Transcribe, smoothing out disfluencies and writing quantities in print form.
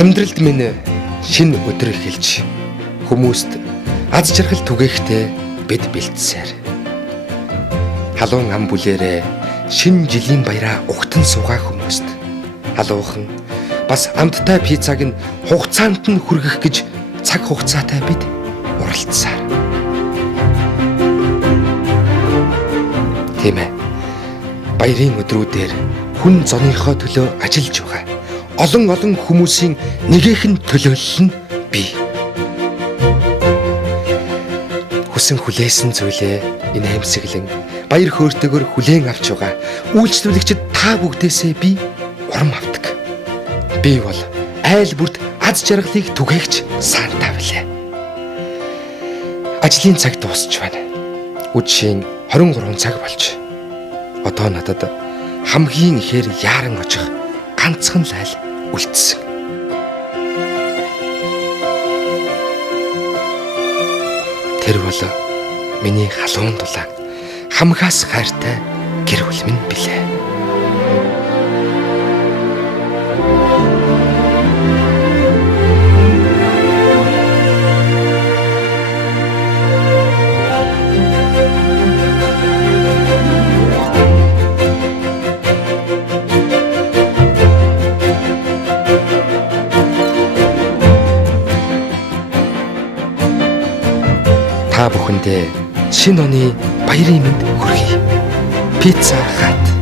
Амьдралд минь шинэ өдөр эхэлж хүмүүст аз жаргал түгээхдээ бид бэлдсээр. Халуун ам бүлээрээ шинэ жилийн баяраа угтан суугаа хүмүүст халуухан бас амттай пиццаг нь хугацаанд нь хүргэх гэж цаг хугацаатай бид уралдсаар. Тийм ээ. Баярын өдрүүдээр хүн зоныхоо төлөө ажиллаж байгаа олон хүмүүсийн нэгэн төлөөлөл нь бий. Хүсэн хүлээсэн зүйлээ инээмсэглэн баяр хөөртэйгээр хүлээн авч байгаа үйлчлүүлэгчид та бүгдээсээ би урам авдаг. Би бол айл бүрд аз жаргалыг түгээгч саантаа билээ. Ажлын цаг дуусч байна. Үдшийн 23 цаг болж. Одоо надад хамгийн ихээр яаран очих ганцхан л айл үлдсэн. Тэр бол миний халуун дулаан хамгаас хайртай гэр бүл минь билээ. Та бүхэндээ шинэ оны баярын мэнд хүргэе. Пицца Хат.